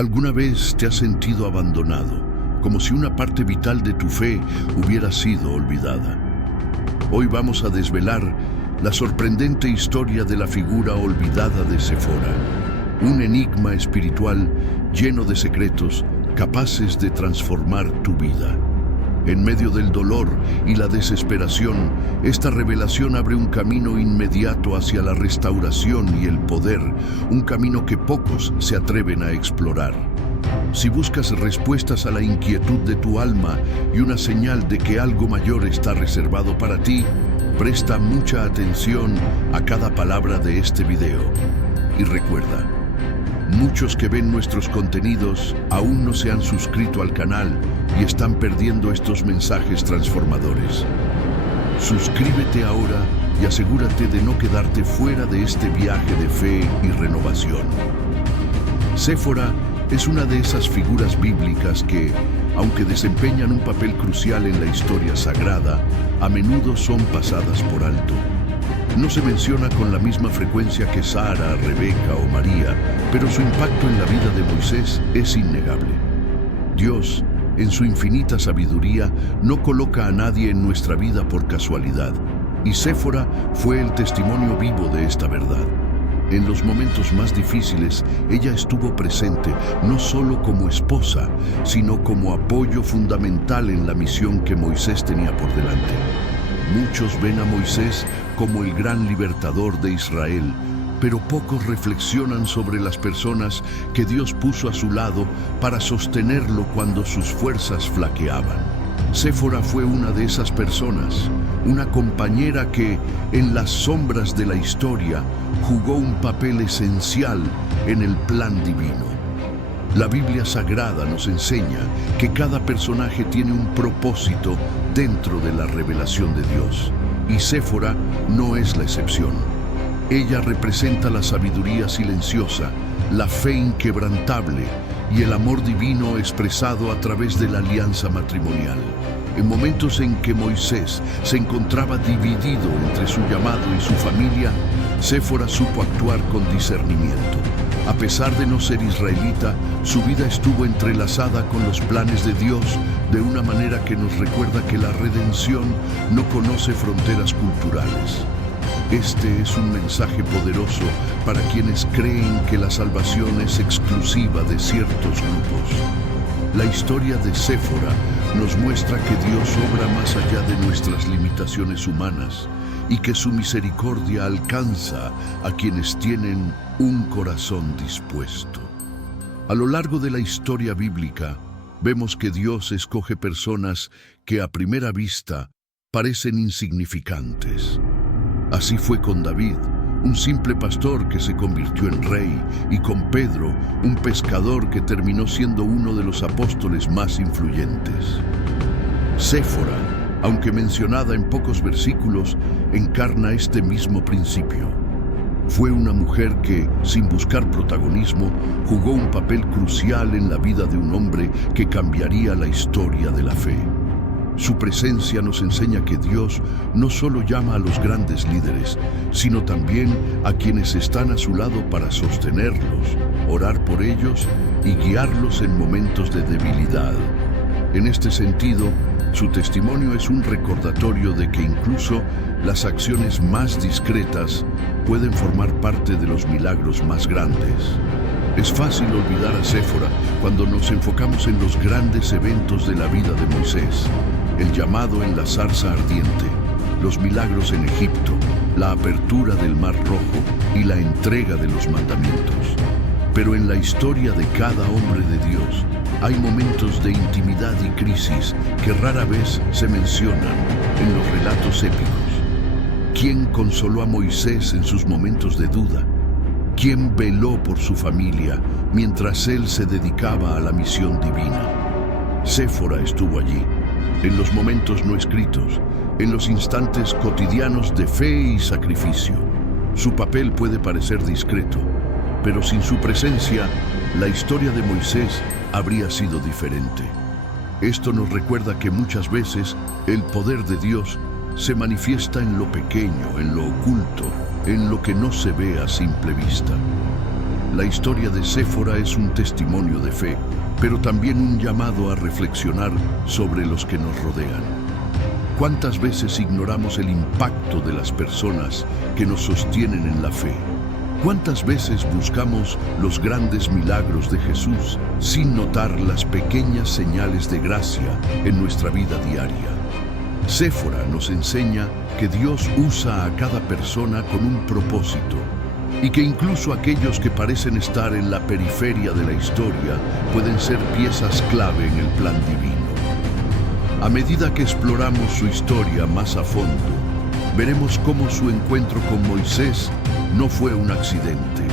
¿Alguna vez te has sentido abandonado, como si una parte vital de tu fe hubiera sido olvidada? Hoy vamos a desvelar la sorprendente historia de la figura olvidada de Séfora, un enigma espiritual lleno de secretos capaces de transformar tu vida. En medio del dolor y la desesperación, esta revelación abre un camino inmediato hacia la restauración y el poder, un camino que pocos se atreven a explorar. Si buscas respuestas a la inquietud de tu alma y una señal de que algo mayor está reservado para ti, presta mucha atención a cada palabra de este video. Y recuerda, muchos que ven nuestros contenidos aún no se han suscrito al canal y están perdiendo estos mensajes transformadores. Suscríbete ahora y asegúrate de no quedarte fuera de este viaje de fe y renovación. Séfora es una de esas figuras bíblicas que, aunque desempeñan un papel crucial en la historia sagrada, a menudo son pasadas por alto. No se menciona con la misma frecuencia que Sara, Rebeca o María, pero su impacto en la vida de Moisés es innegable. Dios, en su infinita sabiduría, no coloca a nadie en nuestra vida por casualidad, y Séfora fue el testimonio vivo de esta verdad. En los momentos más difíciles, ella estuvo presente no solo como esposa, sino como apoyo fundamental en la misión que Moisés tenía por delante. Muchos ven a Moisés como el gran libertador de Israel, pero pocos reflexionan sobre las personas que Dios puso a su lado para sostenerlo cuando sus fuerzas flaqueaban. Séfora fue una de esas personas, una compañera que, en las sombras de la historia, jugó un papel esencial en el plan divino. La Biblia Sagrada nos enseña que cada personaje tiene un propósito dentro de la revelación de Dios, y Séfora no es la excepción. Ella representa la sabiduría silenciosa, la fe inquebrantable y el amor divino expresado a través de la alianza matrimonial. En momentos en que Moisés se encontraba dividido entre su llamado y su familia, Séfora supo actuar con discernimiento. A pesar de no ser israelita, su vida estuvo entrelazada con los planes de Dios de una manera que nos recuerda que la redención no conoce fronteras culturales. Este es un mensaje poderoso para quienes creen que la salvación es exclusiva de ciertos grupos. La historia de Séfora nos muestra que Dios obra más allá de nuestras limitaciones humanas y que su misericordia alcanza a quienes tienen un corazón dispuesto. A lo largo de la historia bíblica, vemos que Dios escoge personas que a primera vista parecen insignificantes. Así fue con David, un simple pastor que se convirtió en rey, y con Pedro, un pescador que terminó siendo uno de los apóstoles más influyentes. Séfora, aunque mencionada en pocos versículos, encarna este mismo principio. Fue una mujer que, sin buscar protagonismo, jugó un papel crucial en la vida de un hombre que cambiaría la historia de la fe. Su presencia nos enseña que Dios no solo llama a los grandes líderes, sino también a quienes están a su lado para sostenerlos, orar por ellos y guiarlos en momentos de debilidad. En este sentido, su testimonio es un recordatorio de que incluso las acciones más discretas pueden formar parte de los milagros más grandes. Es fácil olvidar a Séfora cuando nos enfocamos en los grandes eventos de la vida de Moisés: el llamado en la zarza ardiente, los milagros en Egipto, la apertura del Mar Rojo y la entrega de los mandamientos. Pero en la historia de cada hombre de Dios hay momentos de intimidad y crisis que rara vez se mencionan en los relatos épicos. ¿Quién consoló a Moisés en sus momentos de duda? ¿Quién veló por su familia mientras él se dedicaba a la misión divina? Séfora estuvo allí, en los momentos no escritos, en los instantes cotidianos de fe y sacrificio. Su papel puede parecer discreto, pero sin su presencia, la historia de Moisés habría sido diferente. Esto nos recuerda que muchas veces el poder de Dios se manifiesta en lo pequeño, en lo oculto, en lo que no se ve a simple vista. La historia de Séfora es un testimonio de fe, pero también un llamado a reflexionar sobre los que nos rodean. ¿Cuántas veces ignoramos el impacto de las personas que nos sostienen en la fe? ¿Cuántas veces buscamos los grandes milagros de Jesús sin notar las pequeñas señales de gracia en nuestra vida diaria? Séfora nos enseña que Dios usa a cada persona con un propósito y que incluso aquellos que parecen estar en la periferia de la historia pueden ser piezas clave en el plan divino. A medida que exploramos su historia más a fondo, veremos cómo su encuentro con Moisés no fue un accidente,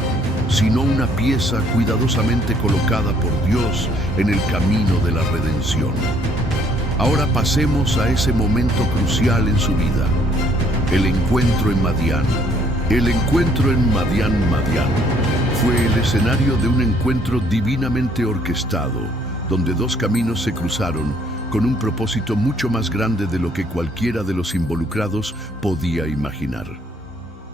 sino una pieza cuidadosamente colocada por Dios en el camino de la redención. Ahora pasemos a ese momento crucial en su vida, el encuentro en Madián. El encuentro en Madián fue el escenario de un encuentro divinamente orquestado, donde dos caminos se cruzaron con un propósito mucho más grande de lo que cualquiera de los involucrados podía imaginar.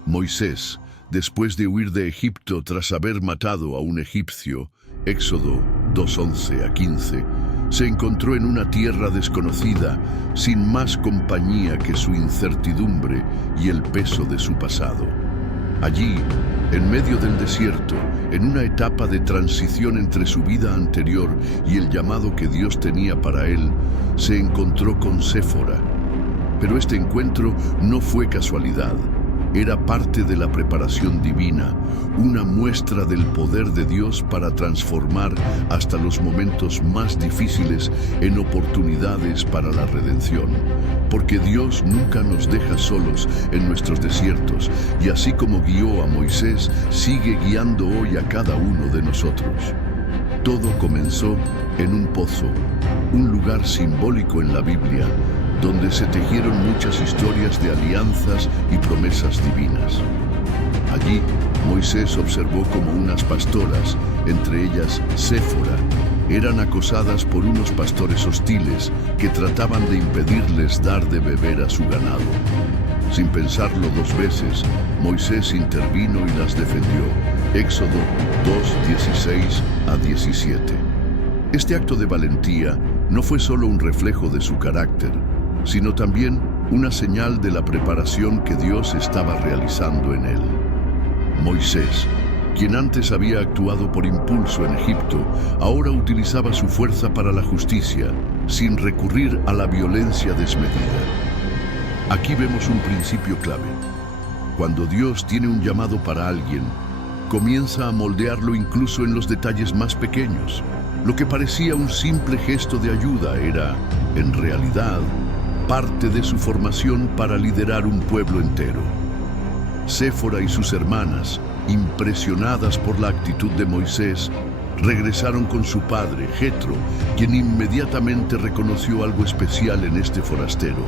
Moisés, después de huir de Egipto tras haber matado a un egipcio, Éxodo 2:11 a 15, se encontró en una tierra desconocida, sin más compañía que su incertidumbre y el peso de su pasado. Allí, en medio del desierto, en una etapa de transición entre su vida anterior y el llamado que Dios tenía para él, se encontró con Séfora. Pero este encuentro no fue casualidad. Era parte de la preparación divina, una muestra del poder de Dios para transformar hasta los momentos más difíciles en oportunidades para la redención. Porque Dios nunca nos deja solos en nuestros desiertos, y así como guió a Moisés, sigue guiando hoy a cada uno de nosotros. Todo comenzó en un pozo, un lugar simbólico en la Biblia, donde se tejieron muchas historias de alianzas y promesas divinas. Allí, Moisés observó cómo unas pastoras, entre ellas Séfora, eran acosadas por unos pastores hostiles que trataban de impedirles dar de beber a su ganado. Sin pensarlo dos veces, Moisés intervino y las defendió. Éxodo 2:16 a 17. Este acto de valentía no fue solo un reflejo de su carácter, sino también una señal de la preparación que Dios estaba realizando en él. Moisés, quien antes había actuado por impulso en Egipto, ahora utilizaba su fuerza para la justicia, sin recurrir a la violencia desmedida. Aquí vemos un principio clave. Cuando Dios tiene un llamado para alguien, comienza a moldearlo incluso en los detalles más pequeños. Lo que parecía un simple gesto de ayuda era, en realidad, parte de su formación para liderar un pueblo entero. Séfora y sus hermanas, impresionadas por la actitud de Moisés, regresaron con su padre, Jetro, quien inmediatamente reconoció algo especial en este forastero.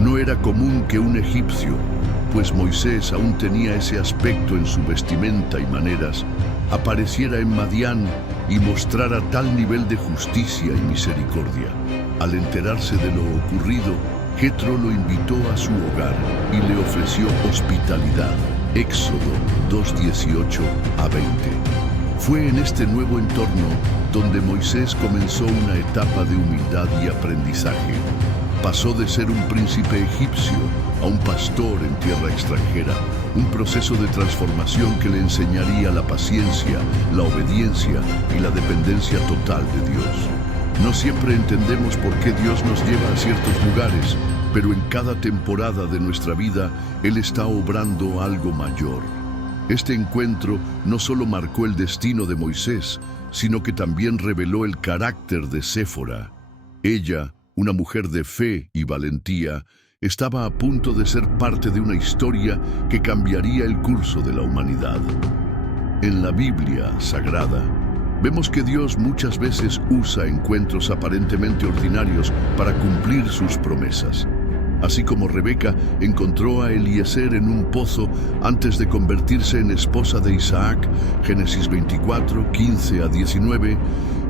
No era común que un egipcio, pues Moisés aún tenía ese aspecto en su vestimenta y maneras, apareciera en Madián y mostrara tal nivel de justicia y misericordia. Al enterarse de lo ocurrido, Jetro lo invitó a su hogar y le ofreció hospitalidad. Éxodo 2:18 a 20. Fue en este nuevo entorno donde Moisés comenzó una etapa de humildad y aprendizaje. Pasó de ser un príncipe egipcio a un pastor en tierra extranjera, un proceso de transformación que le enseñaría la paciencia, la obediencia y la dependencia total de Dios. No siempre entendemos por qué Dios nos lleva a ciertos lugares, pero en cada temporada de nuestra vida, Él está obrando algo mayor. Este encuentro no solo marcó el destino de Moisés, sino que también reveló el carácter de Séfora. Ella, una mujer de fe y valentía, estaba a punto de ser parte de una historia que cambiaría el curso de la humanidad. En la Biblia Sagrada, vemos que Dios muchas veces usa encuentros aparentemente ordinarios para cumplir sus promesas. Así como Rebeca encontró a Eliezer en un pozo antes de convertirse en esposa de Isaac, Génesis 24, 15 a 19,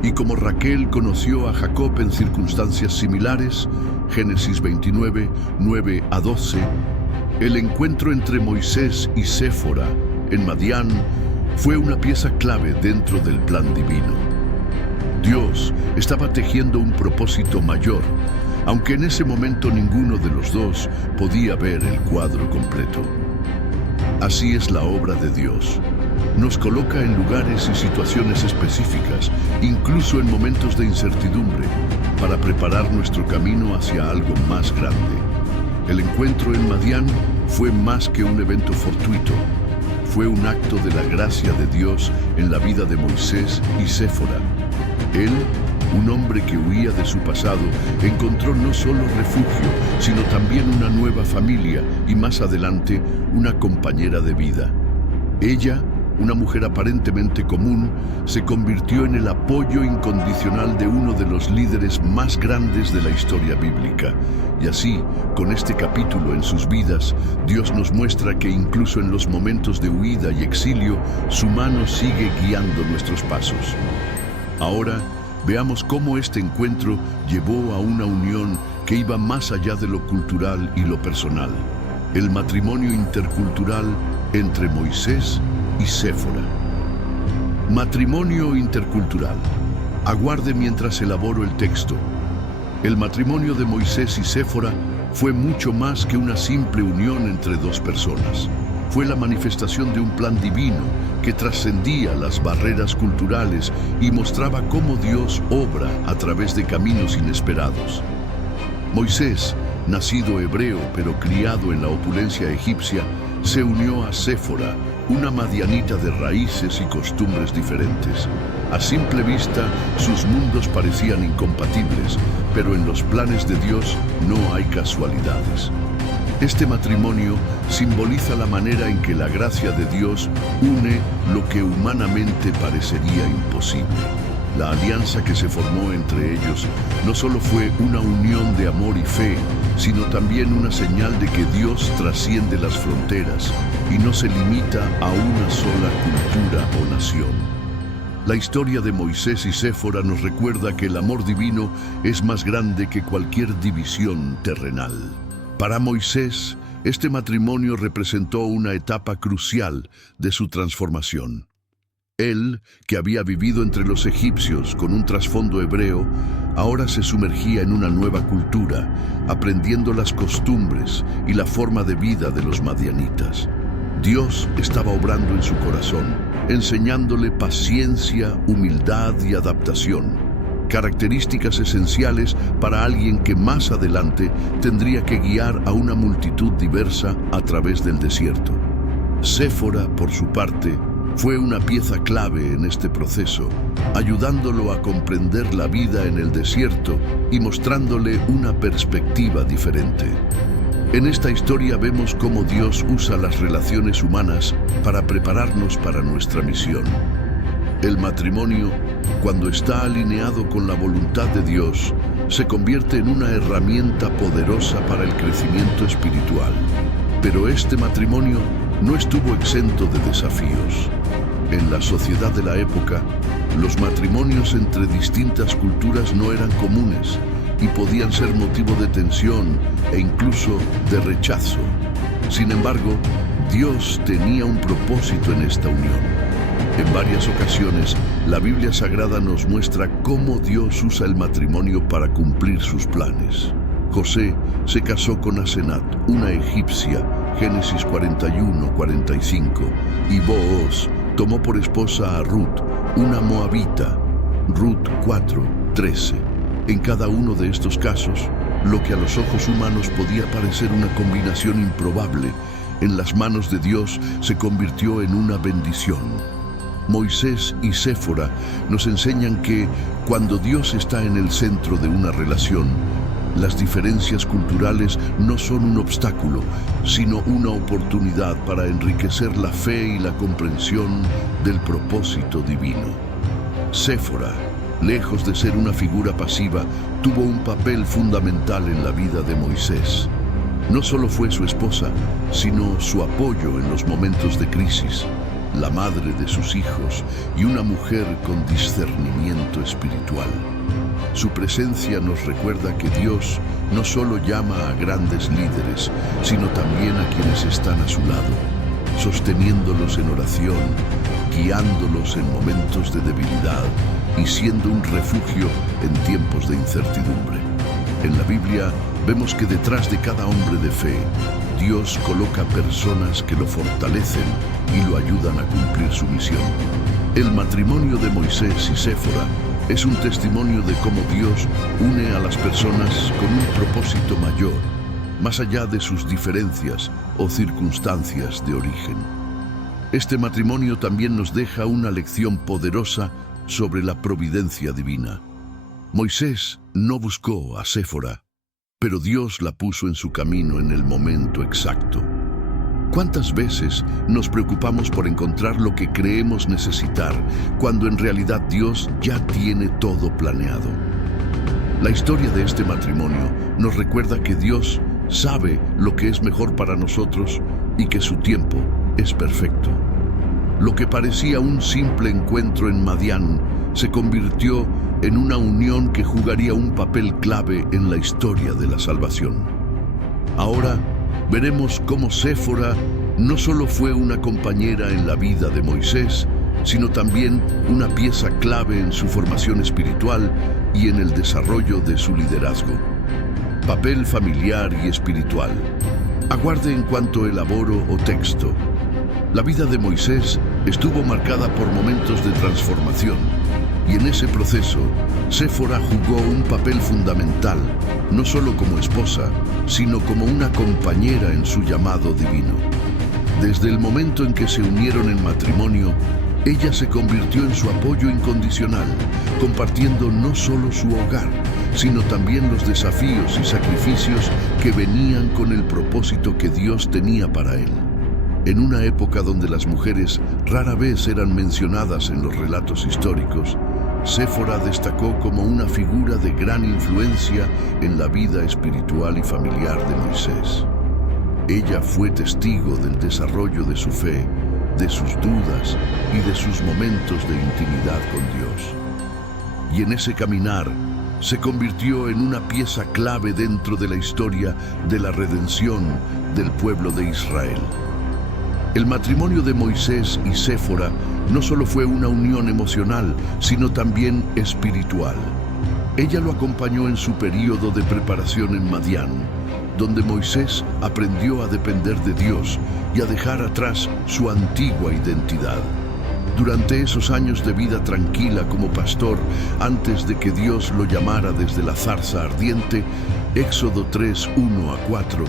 y como Raquel conoció a Jacob en circunstancias similares, Génesis 29, 9 a 12, el encuentro entre Moisés y Séfora en Madián fue una pieza clave dentro del plan divino. Dios estaba tejiendo un propósito mayor, aunque en ese momento ninguno de los dos podía ver el cuadro completo. Así es la obra de Dios. Nos coloca en lugares y situaciones específicas, incluso en momentos de incertidumbre, para preparar nuestro camino hacia algo más grande. El encuentro en Madián fue más que un evento fortuito. Fue un acto de la gracia de Dios en la vida de Moisés y Séfora. Él, un hombre que huía de su pasado, encontró no solo refugio, sino también una nueva familia y más adelante una compañera de vida. Ella, una mujer aparentemente común, se convirtió en el apoyo incondicional de uno de los líderes más grandes de la historia bíblica. Y así, con este capítulo en sus vidas, Dios nos muestra que incluso en los momentos de huida y exilio, su mano sigue guiando nuestros pasos. Ahora, veamos cómo este encuentro llevó a una unión que iba más allá de lo cultural y lo personal. El matrimonio intercultural entre Moisés y Séfora. Matrimonio intercultural. Aguarde mientras elaboro el texto. El matrimonio de Moisés y Séfora fue mucho más que una simple unión entre dos personas. Fue la manifestación de un plan divino que trascendía las barreras culturales y mostraba cómo Dios obra a través de caminos inesperados. Moisés, nacido hebreo pero criado en la opulencia egipcia, se unió a Séfora, una madianita de raíces y costumbres diferentes. A simple vista, sus mundos parecían incompatibles, pero en los planes de Dios no hay casualidades. Este matrimonio simboliza la manera en que la gracia de Dios une lo que humanamente parecería imposible. La alianza que se formó entre ellos no solo fue una unión de amor y fe, sino también una señal de que Dios trasciende las fronteras y no se limita a una sola cultura o nación. La historia de Moisés y Séfora nos recuerda que el amor divino es más grande que cualquier división terrenal. Para Moisés, este matrimonio representó una etapa crucial de su transformación. Él, que había vivido entre los egipcios con un trasfondo hebreo, ahora se sumergía en una nueva cultura, aprendiendo las costumbres y la forma de vida de los madianitas. Dios estaba obrando en su corazón, enseñándole paciencia, humildad y adaptación, características esenciales para alguien que más adelante tendría que guiar a una multitud diversa a través del desierto. Séfora, por su parte, fue una pieza clave en este proceso, ayudándolo a comprender la vida en el desierto y mostrándole una perspectiva diferente. En esta historia vemos cómo Dios usa las relaciones humanas para prepararnos para nuestra misión. El matrimonio, cuando está alineado con la voluntad de Dios, se convierte en una herramienta poderosa para el crecimiento espiritual. Pero este matrimonio no estuvo exento de desafíos. En la sociedad de la época, los matrimonios entre distintas culturas no eran comunes y podían ser motivo de tensión e incluso de rechazo. Sin embargo, Dios tenía un propósito en esta unión. En varias ocasiones, la Biblia Sagrada nos muestra cómo Dios usa el matrimonio para cumplir sus planes. José se casó con Asenat, una egipcia, Génesis 41-45, y Booz tomó por esposa a Ruth, una moabita, Ruth 4:13. En cada uno de estos casos, lo que a los ojos humanos podía parecer una combinación improbable, en las manos de Dios se convirtió en una bendición. Moisés y Séfora nos enseñan que cuando Dios está en el centro de una relación, las diferencias culturales no son un obstáculo, sino una oportunidad para enriquecer la fe y la comprensión del propósito divino. Séfora, lejos de ser una figura pasiva, tuvo un papel fundamental en la vida de Moisés. No solo fue su esposa, sino su apoyo en los momentos de crisis, la madre de sus hijos y una mujer con discernimiento espiritual. Su presencia nos recuerda que Dios no solo llama a grandes líderes, sino también a quienes están a su lado, sosteniéndolos en oración, guiándolos en momentos de debilidad y siendo un refugio en tiempos de incertidumbre. En la Biblia vemos que detrás de cada hombre de fe, Dios coloca personas que lo fortalecen y lo ayudan a cumplir su misión. El matrimonio de Moisés y Séfora es un testimonio de cómo Dios une a las personas con un propósito mayor, más allá de sus diferencias o circunstancias de origen. Este matrimonio también nos deja una lección poderosa sobre la providencia divina. Moisés no buscó a Séfora, pero Dios la puso en su camino en el momento exacto. ¿Cuántas veces nos preocupamos por encontrar lo que creemos necesitar, cuando en realidad Dios ya tiene todo planeado? La historia de este matrimonio nos recuerda que Dios sabe lo que es mejor para nosotros y que su tiempo es perfecto. Lo que parecía un simple encuentro en Madián se convirtió en una unión que jugaría un papel clave en la historia de la salvación. Ahora veremos cómo Séfora no solo fue una compañera en la vida de Moisés, sino también una pieza clave en su formación espiritual y en el desarrollo de su liderazgo. Papel familiar y espiritual. Aguarde en cuanto elaboro o texto. La vida de Moisés estuvo marcada por momentos de transformación, y en ese proceso, Séfora jugó un papel fundamental, no solo como esposa, sino como una compañera en su llamado divino. Desde el momento en que se unieron en matrimonio, ella se convirtió en su apoyo incondicional, compartiendo no solo su hogar, sino también los desafíos y sacrificios que venían con el propósito que Dios tenía para él. En una época donde las mujeres rara vez eran mencionadas en los relatos históricos, Séfora destacó como una figura de gran influencia en la vida espiritual y familiar de Moisés. Ella fue testigo del desarrollo de su fe, de sus dudas y de sus momentos de intimidad con Dios. Y en ese caminar se convirtió en una pieza clave dentro de la historia de la redención del pueblo de Israel. El matrimonio de Moisés y Séfora no solo fue una unión emocional, sino también espiritual. Ella lo acompañó en su período de preparación en Madián, donde Moisés aprendió a depender de Dios y a dejar atrás su antigua identidad. Durante esos años de vida tranquila como pastor, antes de que Dios lo llamara desde la zarza ardiente, Éxodo 3, 1 a 4,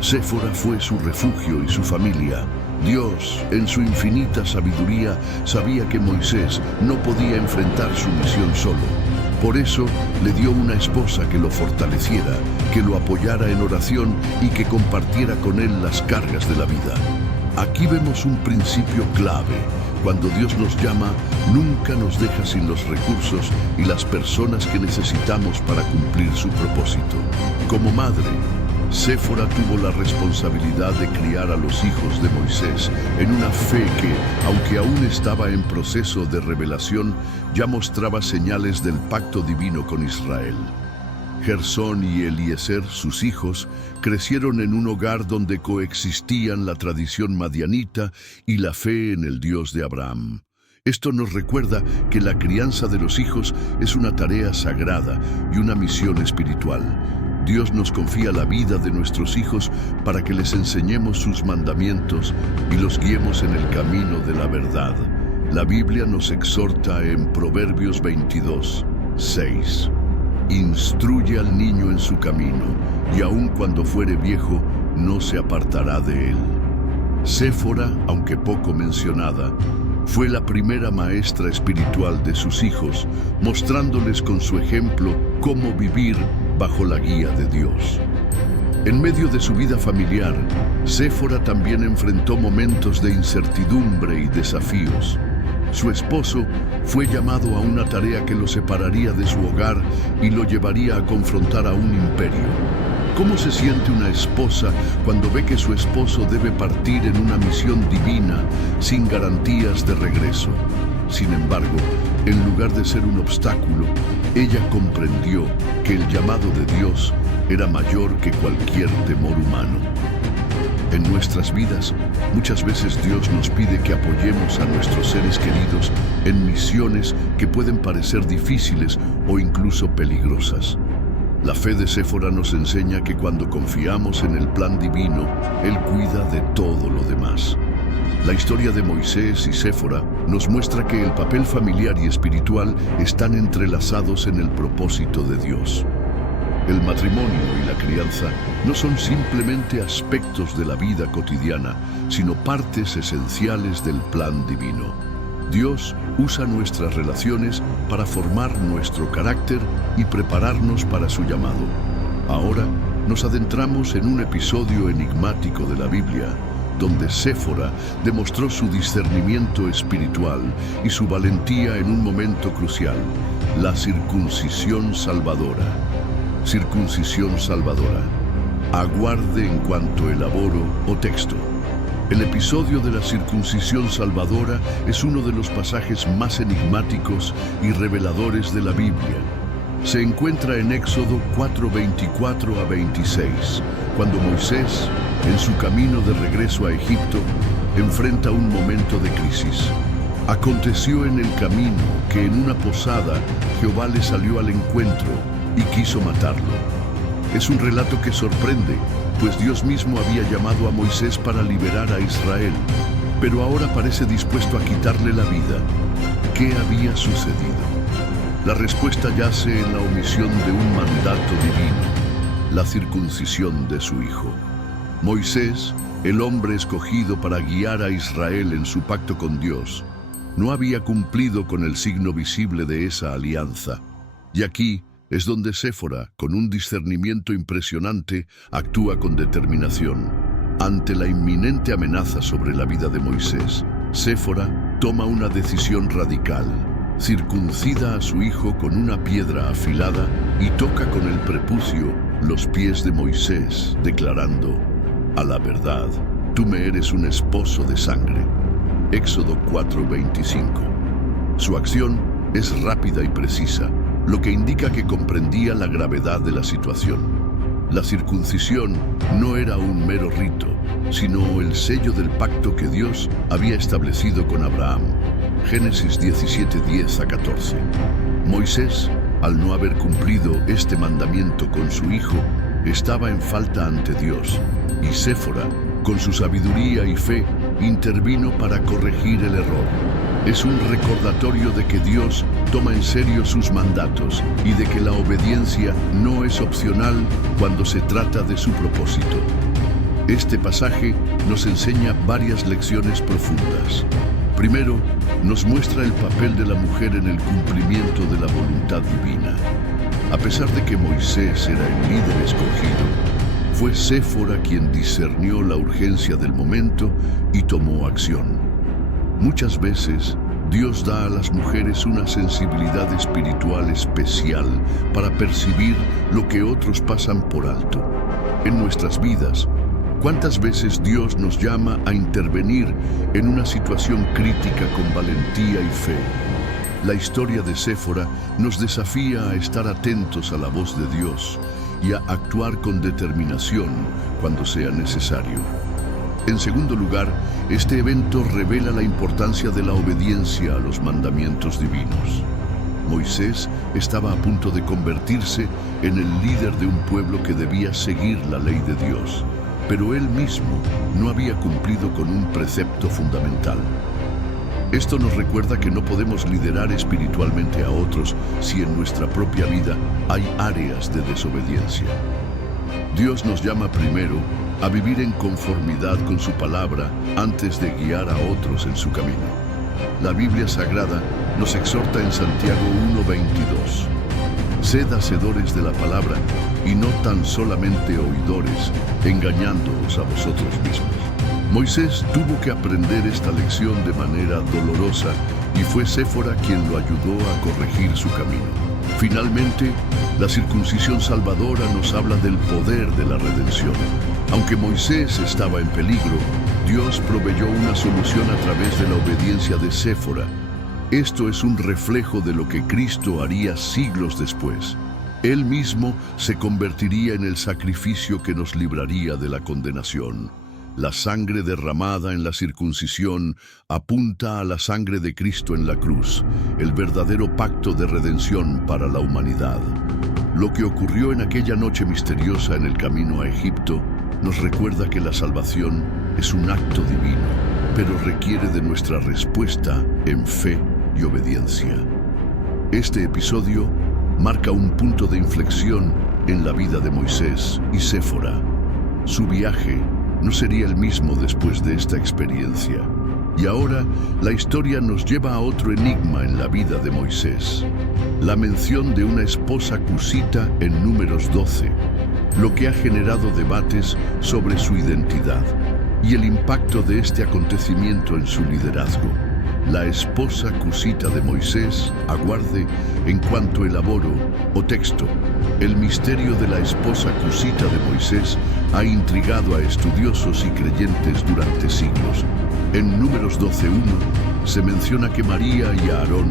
Séfora fue su refugio y su familia. Dios, en su infinita sabiduría, sabía que Moisés no podía enfrentar su misión solo. Por eso le dio una esposa que lo fortaleciera, que lo apoyara en oración y que compartiera con él las cargas de la vida. Aquí vemos un principio clave. Cuando Dios nos llama, nunca nos deja sin los recursos y las personas que necesitamos para cumplir su propósito. Como madre, Séfora tuvo la responsabilidad de criar a los hijos de Moisés en una fe que, aunque aún estaba en proceso de revelación, ya mostraba señales del pacto divino con Israel. Gersón y Eliezer, sus hijos, crecieron en un hogar donde coexistían la tradición madianita y la fe en el Dios de Abraham. Esto nos recuerda que la crianza de los hijos es una tarea sagrada y una misión espiritual. Dios nos confía la vida de nuestros hijos para que les enseñemos sus mandamientos y los guiemos en el camino de la verdad. La Biblia nos exhorta en Proverbios 22, 6. Instruye al niño en su camino, y aun cuando fuere viejo, no se apartará de él. Séfora, aunque poco mencionada, fue la primera maestra espiritual de sus hijos, mostrándoles con su ejemplo cómo vivir bajo la guía de Dios. En medio de su vida familiar, Séfora también enfrentó momentos de incertidumbre y desafíos. Su esposo fue llamado a una tarea que lo separaría de su hogar y lo llevaría a confrontar a un imperio. ¿Cómo se siente una esposa cuando ve que su esposo debe partir en una misión divina sin garantías de regreso? Sin embargo, en lugar de ser un obstáculo, ella comprendió que el llamado de Dios era mayor que cualquier temor humano. En nuestras vidas, muchas veces Dios nos pide que apoyemos a nuestros seres queridos en misiones que pueden parecer difíciles o incluso peligrosas. La fe de Séfora nos enseña que cuando confiamos en el plan divino, Él cuida de todo lo demás. La historia de Moisés y Séfora nos muestra que el papel familiar y espiritual están entrelazados en el propósito de Dios. El matrimonio y la crianza no son simplemente aspectos de la vida cotidiana, sino partes esenciales del plan divino. Dios usa nuestras relaciones para formar nuestro carácter y prepararnos para su llamado. Ahora nos adentramos en un episodio enigmático de la Biblia, donde Séfora demostró su discernimiento espiritual y su valentía en un momento crucial, la circuncisión salvadora. Circuncisión salvadora. Aguarde en cuanto elaboro o texto. El episodio de la circuncisión salvadora es uno de los pasajes más enigmáticos y reveladores de la Biblia. Se encuentra en Éxodo 4:24 a 26, cuando Moisés, en su camino de regreso a Egipto, enfrenta un momento de crisis. Aconteció en el camino que en una posada Jehová le salió al encuentro y quiso matarlo. Es un relato que sorprende, pues Dios mismo había llamado a Moisés para liberar a Israel, pero ahora parece dispuesto a quitarle la vida. ¿Qué había sucedido? La respuesta yace en la omisión de un mandato divino, la circuncisión de su hijo. Moisés, el hombre escogido para guiar a Israel en su pacto con Dios, no había cumplido con el signo visible de esa alianza. Y aquí es donde Séfora, con un discernimiento impresionante, actúa con determinación. Ante la inminente amenaza sobre la vida de Moisés, Séfora toma una decisión radical. Circuncida a su hijo con una piedra afilada y toca con el prepucio los pies de Moisés, declarando: a la verdad, tú me eres un esposo de sangre. Éxodo 4:25. Su acción es rápida y precisa, lo que indica que comprendía la gravedad de la situación. La circuncisión no era un mero rito, sino el sello del pacto que Dios había establecido con Abraham. Génesis 17:10 a 14. Moisés, al no haber cumplido este mandamiento con su hijo, estaba en falta ante Dios, y Séfora, con su sabiduría y fe, intervino para corregir el error. Es un recordatorio de que Dios toma en serio sus mandatos y de que la obediencia no es opcional cuando se trata de su propósito. Este pasaje nos enseña varias lecciones profundas. Primero, nos muestra el papel de la mujer en el cumplimiento de la voluntad divina. A pesar de que Moisés era el líder escogido, fue Séfora quien discernió la urgencia del momento y tomó acción. Muchas veces, Dios da a las mujeres una sensibilidad espiritual especial para percibir lo que otros pasan por alto. En nuestras vidas, ¿cuántas veces Dios nos llama a intervenir en una situación crítica con valentía y fe? La historia de Séfora nos desafía a estar atentos a la voz de Dios y a actuar con determinación cuando sea necesario. En segundo lugar, este evento revela la importancia de la obediencia a los mandamientos divinos. Moisés estaba a punto de convertirse en el líder de un pueblo que debía seguir la ley de Dios, pero él mismo no había cumplido con un precepto fundamental. Esto nos recuerda que no podemos liderar espiritualmente a otros si en nuestra propia vida hay áreas de desobediencia. Dios nos llama primero a vivir en conformidad con su palabra antes de guiar a otros en su camino. La Biblia Sagrada nos exhorta en Santiago 1:22. Sed hacedores de la palabra y no tan solamente oidores, engañándoos a vosotros mismos. Moisés tuvo que aprender esta lección de manera dolorosa y fue Séfora quien lo ayudó a corregir su camino. Finalmente, la circuncisión salvadora nos habla del poder de la redención. Aunque Moisés estaba en peligro, Dios proveyó una solución a través de la obediencia de Séfora. Esto es un reflejo de lo que Cristo haría siglos después. Él mismo se convertiría en el sacrificio que nos libraría de la condenación. La sangre derramada en la circuncisión apunta a la sangre de Cristo en la cruz, el verdadero pacto de redención para la humanidad. Lo que ocurrió en aquella noche misteriosa en el camino a Egipto nos recuerda que la salvación es un acto divino, pero requiere de nuestra respuesta en fe y obediencia. Este episodio marca un punto de inflexión en la vida de Moisés y Séfora. Su viaje no sería el mismo después de esta experiencia. Y ahora la historia nos lleva a otro enigma en la vida de Moisés. La mención de una esposa cusita en Números 12, lo que ha generado debates sobre su identidad y el impacto de este acontecimiento en su liderazgo. La esposa cusita de Moisés aguarde en cuanto elaboro o texto. El misterio de la esposa cusita de Moisés ha intrigado a estudiosos y creyentes durante siglos. En Números 12:1 se menciona que María y Aarón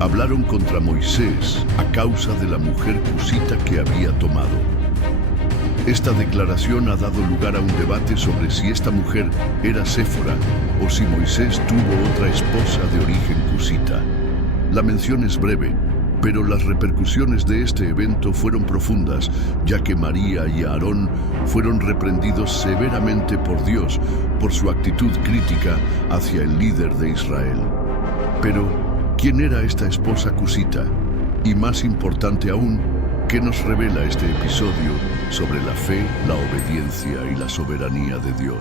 hablaron contra Moisés a causa de la mujer cusita que había tomado. Esta declaración ha dado lugar a un debate sobre si esta mujer era Séfora o si Moisés tuvo otra esposa de origen cusita. La mención es breve, pero las repercusiones de este evento fueron profundas, ya que María y Aarón fueron reprendidos severamente por Dios por su actitud crítica hacia el líder de Israel. Pero, ¿quién era esta esposa cusita? Y más importante aún, ¿qué nos revela este episodio sobre la fe, la obediencia y la soberanía de Dios?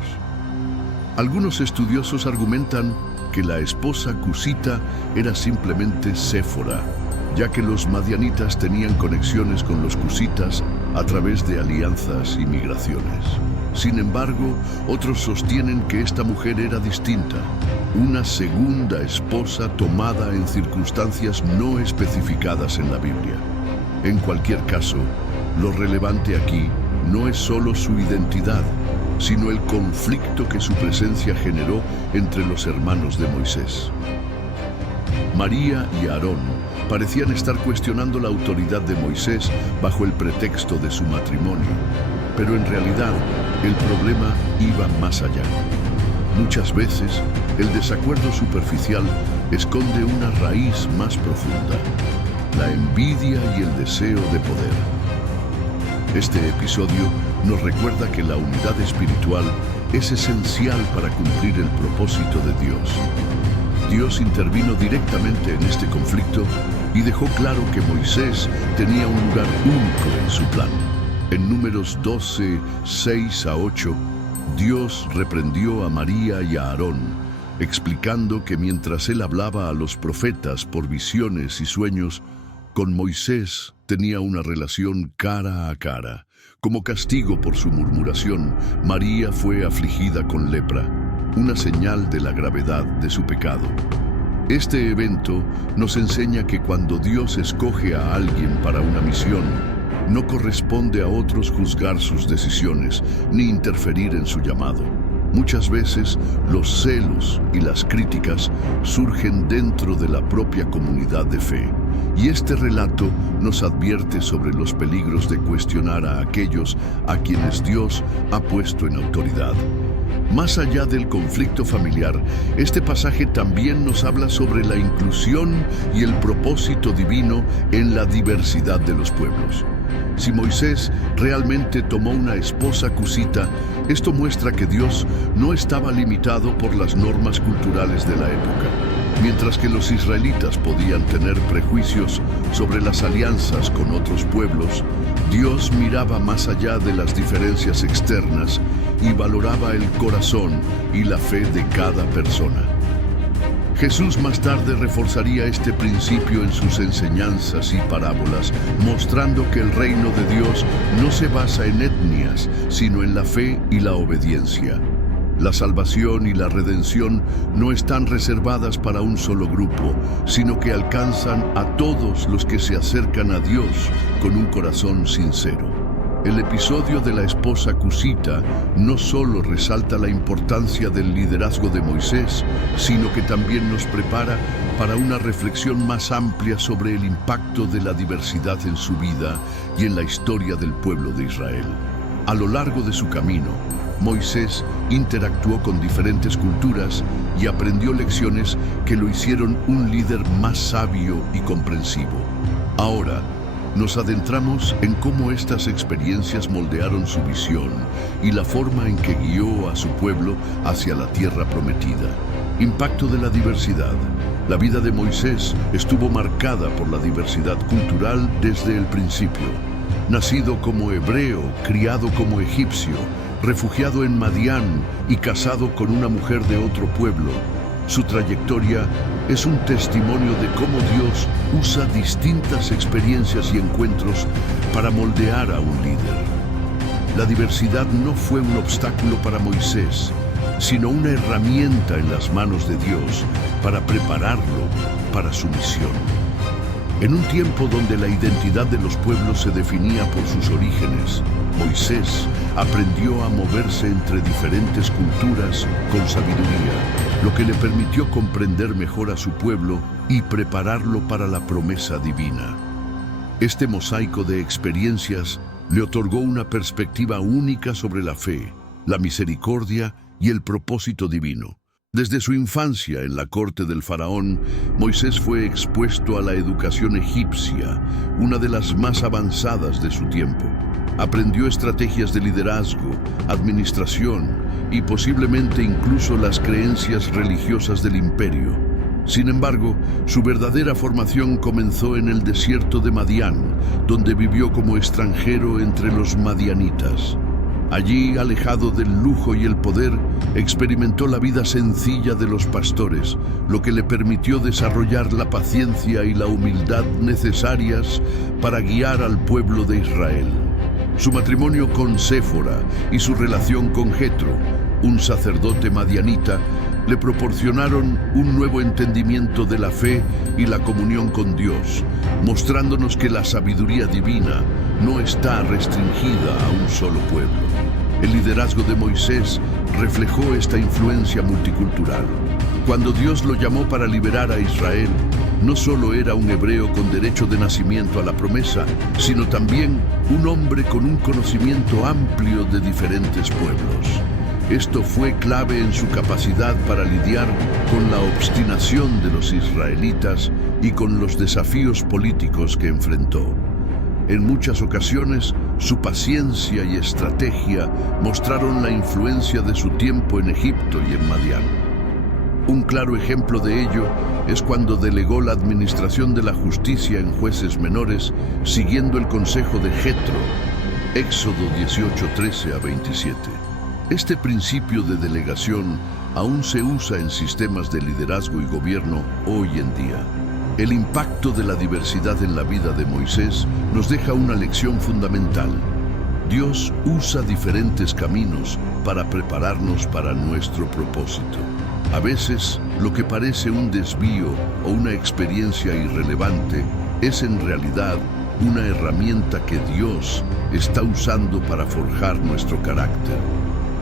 Algunos estudiosos argumentan que la esposa cusita era simplemente Séfora, ya que los madianitas tenían conexiones con los cusitas a través de alianzas y migraciones. Sin embargo, otros sostienen que esta mujer era distinta, una segunda esposa tomada en circunstancias no especificadas en la Biblia. En cualquier caso, lo relevante aquí no es solo su identidad, sino el conflicto que su presencia generó entre los hermanos de Moisés. María y Aarón parecían estar cuestionando la autoridad de Moisés bajo el pretexto de su matrimonio, pero en realidad el problema iba más allá. Muchas veces, el desacuerdo superficial esconde una raíz más profunda: la envidia y el deseo de poder. Este episodio nos recuerda que la unidad espiritual es esencial para cumplir el propósito de Dios. Dios intervino directamente en este conflicto y dejó claro que Moisés tenía un lugar único en su plan. En Números 12, 6-8, Dios reprendió a María y a Aarón, explicando que mientras él hablaba a los profetas por visiones y sueños, con Moisés tenía una relación cara a cara. Como castigo por su murmuración, María fue afligida con lepra, una señal de la gravedad de su pecado. Este evento nos enseña que cuando Dios escoge a alguien para una misión, no corresponde a otros juzgar sus decisiones ni interferir en su llamado. Muchas veces los celos y las críticas surgen dentro de la propia comunidad de fe. Y este relato nos advierte sobre los peligros de cuestionar a aquellos a quienes Dios ha puesto en autoridad. Más allá del conflicto familiar, este pasaje también nos habla sobre la inclusión y el propósito divino en la diversidad de los pueblos. Si Moisés realmente tomó una esposa cusita, esto muestra que Dios no estaba limitado por las normas culturales de la época. Mientras que los israelitas podían tener prejuicios sobre las alianzas con otros pueblos, Dios miraba más allá de las diferencias externas y valoraba el corazón y la fe de cada persona. Jesús más tarde reforzaría este principio en sus enseñanzas y parábolas, mostrando que el reino de Dios no se basa en etnias, sino en la fe y la obediencia. La salvación y la redención no están reservadas para un solo grupo, sino que alcanzan a todos los que se acercan a Dios con un corazón sincero. El episodio de la esposa cusita no solo resalta la importancia del liderazgo de Moisés, sino que también nos prepara para una reflexión más amplia sobre el impacto de la diversidad en su vida y en la historia del pueblo de Israel. A lo largo de su camino, Moisés interactuó con diferentes culturas y aprendió lecciones que lo hicieron un líder más sabio y comprensivo. Ahora, nos adentramos en cómo estas experiencias moldearon su visión y la forma en que guió a su pueblo hacia la tierra prometida. Impacto de la diversidad. La vida de Moisés estuvo marcada por la diversidad cultural desde el principio. Nacido como hebreo, criado como egipcio, refugiado en Madián y casado con una mujer de otro pueblo, su trayectoria es un testimonio de cómo Dios usa distintas experiencias y encuentros para moldear a un líder. La diversidad no fue un obstáculo para Moisés, sino una herramienta en las manos de Dios para prepararlo para su misión. En un tiempo donde la identidad de los pueblos se definía por sus orígenes, Moisés aprendió a moverse entre diferentes culturas con sabiduría, lo que le permitió comprender mejor a su pueblo y prepararlo para la promesa divina. Este mosaico de experiencias le otorgó una perspectiva única sobre la fe, la misericordia y el propósito divino. Desde su infancia en la corte del faraón, Moisés fue expuesto a la educación egipcia, una de las más avanzadas de su tiempo. Aprendió estrategias de liderazgo, administración y posiblemente incluso las creencias religiosas del imperio. Sin embargo, su verdadera formación comenzó en el desierto de Madián, donde vivió como extranjero entre los madianitas. Allí, alejado del lujo y el poder, experimentó la vida sencilla de los pastores, lo que le permitió desarrollar la paciencia y la humildad necesarias para guiar al pueblo de Israel. Su matrimonio con Séfora y su relación con Jetro, un sacerdote madianita, le proporcionaron un nuevo entendimiento de la fe y la comunión con Dios, mostrándonos que la sabiduría divina no está restringida a un solo pueblo. El liderazgo de Moisés reflejó esta influencia multicultural. Cuando Dios lo llamó para liberar a Israel, no solo era un hebreo con derecho de nacimiento a la promesa, sino también un hombre con un conocimiento amplio de diferentes pueblos. Esto fue clave en su capacidad para lidiar con la obstinación de los israelitas y con los desafíos políticos que enfrentó. En muchas ocasiones, su paciencia y estrategia mostraron la influencia de su tiempo en Egipto y en Madián. Un claro ejemplo de ello es cuando delegó la administración de la justicia en jueces menores, siguiendo el consejo de Jetro, Éxodo 18:13-27. Este principio de delegación aún se usa en sistemas de liderazgo y gobierno hoy en día. El impacto de la diversidad en la vida de Moisés nos deja una lección fundamental. Dios usa diferentes caminos para prepararnos para nuestro propósito. A veces, lo que parece un desvío o una experiencia irrelevante es en realidad una herramienta que Dios está usando para forjar nuestro carácter.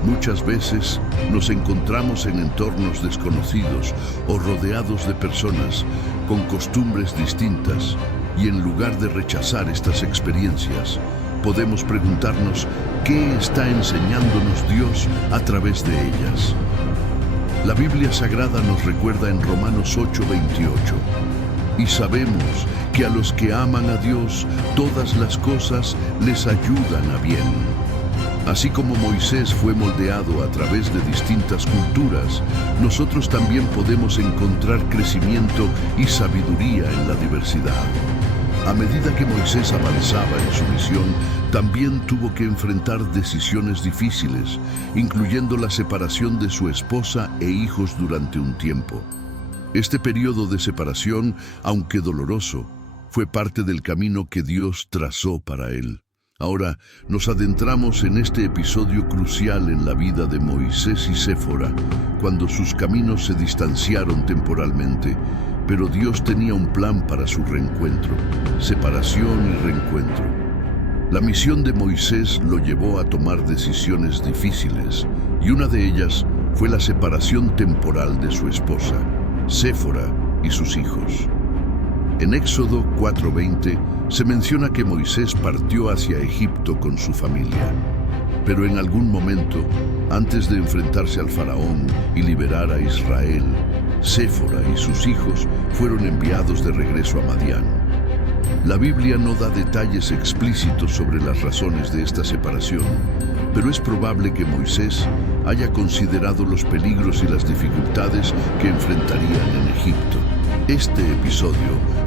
Muchas veces nos encontramos en entornos desconocidos o rodeados de personas con costumbres distintas y en lugar de rechazar estas experiencias, podemos preguntarnos qué está enseñándonos Dios a través de ellas. La Biblia Sagrada nos recuerda en Romanos 8:28, y sabemos que a los que aman a Dios todas las cosas les ayudan a bien. Así como Moisés fue moldeado a través de distintas culturas, nosotros también podemos encontrar crecimiento y sabiduría en la diversidad. A medida que Moisés avanzaba en su misión, también tuvo que enfrentar decisiones difíciles, incluyendo la separación de su esposa e hijos durante un tiempo. Este periodo de separación, aunque doloroso, fue parte del camino que Dios trazó para él. Ahora nos adentramos en este episodio crucial en la vida de Moisés y Séfora, cuando sus caminos se distanciaron temporalmente, pero Dios tenía un plan para su reencuentro, separación y reencuentro. La misión de Moisés lo llevó a tomar decisiones difíciles, y una de ellas fue la separación temporal de su esposa, Séfora, y sus hijos. En Éxodo 4:20 se menciona que Moisés partió hacia Egipto con su familia, pero en algún momento Antes de enfrentarse al faraón y liberar a Israel, Séfora y sus hijos fueron enviados de regreso a Madián. La Biblia no da detalles explícitos sobre las razones de esta separación, pero es probable que Moisés haya considerado los peligros y las dificultades que enfrentarían en Egipto. Este episodio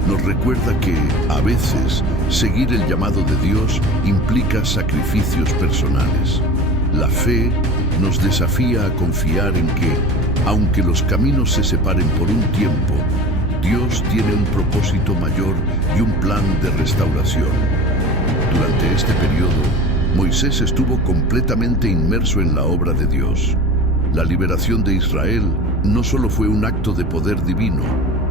nos recuerda que, a veces, seguir el llamado de Dios implica sacrificios personales. La fe nos desafía a confiar en que, aunque los caminos se separen por un tiempo, Dios tiene un propósito mayor y un plan de restauración. Durante este periodo, Moisés estuvo completamente inmerso en la obra de Dios. La liberación de Israel no solo fue un acto de poder divino,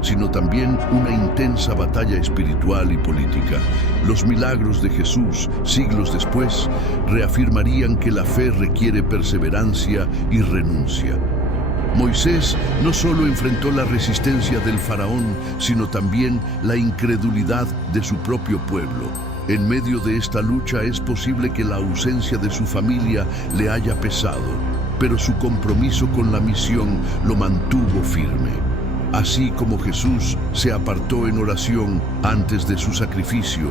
sino también una intensa batalla espiritual y política. Los milagros de Jesús, siglos después, reafirmarían que la fe requiere perseverancia y renuncia. Moisés no solo enfrentó la resistencia del faraón, sino también la incredulidad de su propio pueblo. En medio de esta lucha es posible que la ausencia de su familia le haya pesado, pero su compromiso con la misión lo mantuvo firme. Así como Jesús se apartó en oración antes de su sacrificio,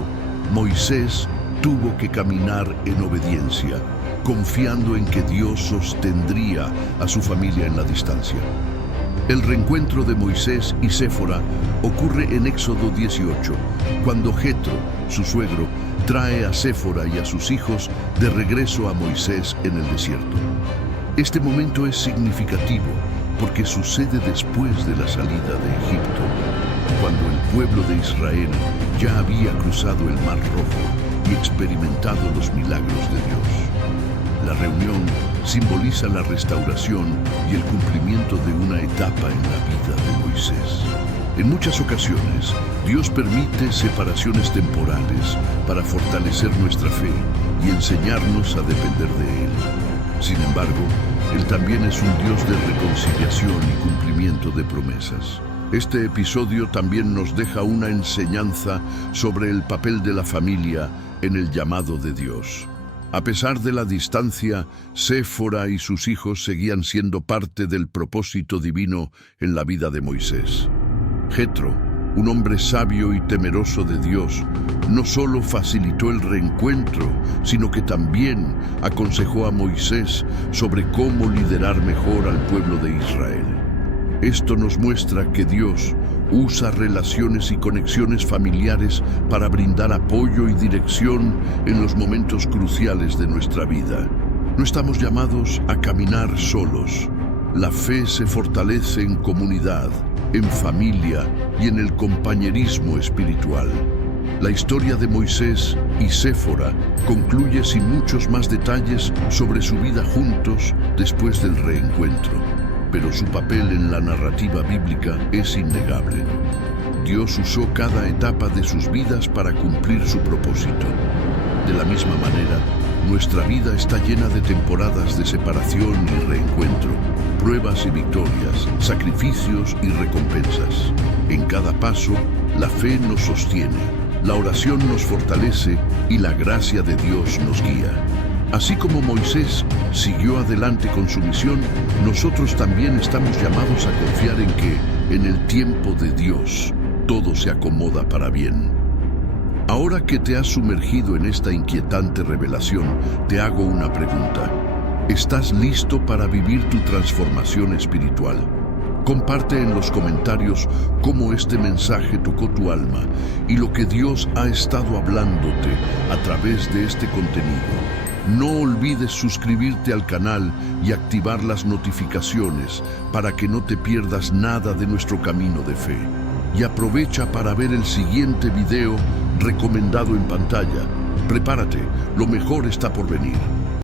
Moisés tuvo que caminar en obediencia, confiando en que Dios sostendría a su familia en la distancia. El reencuentro de Moisés y Séfora ocurre en Éxodo 18, cuando Jetro, su suegro, trae a Séfora y a sus hijos de regreso a Moisés en el desierto. Este momento es significativo porque sucede después de la salida de Egipto, cuando el pueblo de Israel ya había cruzado el Mar Rojo y experimentado los milagros de Dios. La reunión simboliza la restauración y el cumplimiento de una etapa en la vida de Moisés. En muchas ocasiones, Dios permite separaciones temporales para fortalecer nuestra fe y enseñarnos a depender de Él. Sin embargo, Él también es un Dios de reconciliación y cumplimiento de promesas. Este episodio también nos deja una enseñanza sobre el papel de la familia en el llamado de Dios. A pesar de la distancia, Séfora y sus hijos seguían siendo parte del propósito divino en la vida de Moisés. Jetro, un hombre sabio y temeroso de Dios, no solo facilitó el reencuentro, sino que también aconsejó a Moisés sobre cómo liderar mejor al pueblo de Israel. Esto nos muestra que Dios usa relaciones y conexiones familiares para brindar apoyo y dirección en los momentos cruciales de nuestra vida. No estamos llamados a caminar solos. La fe se fortalece en comunidad, en familia y en el compañerismo espiritual. La historia de Moisés y Séfora concluye sin muchos más detalles sobre su vida juntos después del reencuentro, pero su papel en la narrativa bíblica es innegable. Dios usó cada etapa de sus vidas para cumplir su propósito. De la misma manera, nuestra vida está llena de temporadas de separación y reencuentro, pruebas y victorias, sacrificios y recompensas. En cada paso, la fe nos sostiene, la oración nos fortalece y la gracia de Dios nos guía. Así como Moisés siguió adelante con su misión, nosotros también estamos llamados a confiar en que, en el tiempo de Dios, todo se acomoda para bien. Ahora que te has sumergido en esta inquietante revelación, te hago una pregunta. ¿Estás listo para vivir tu transformación espiritual? Comparte en los comentarios cómo este mensaje tocó tu alma y lo que Dios ha estado hablándote a través de este contenido. No olvides suscribirte al canal y activar las notificaciones para que no te pierdas nada de nuestro camino de fe. Y aprovecha para ver el siguiente video recomendado en pantalla. Prepárate, lo mejor está por venir.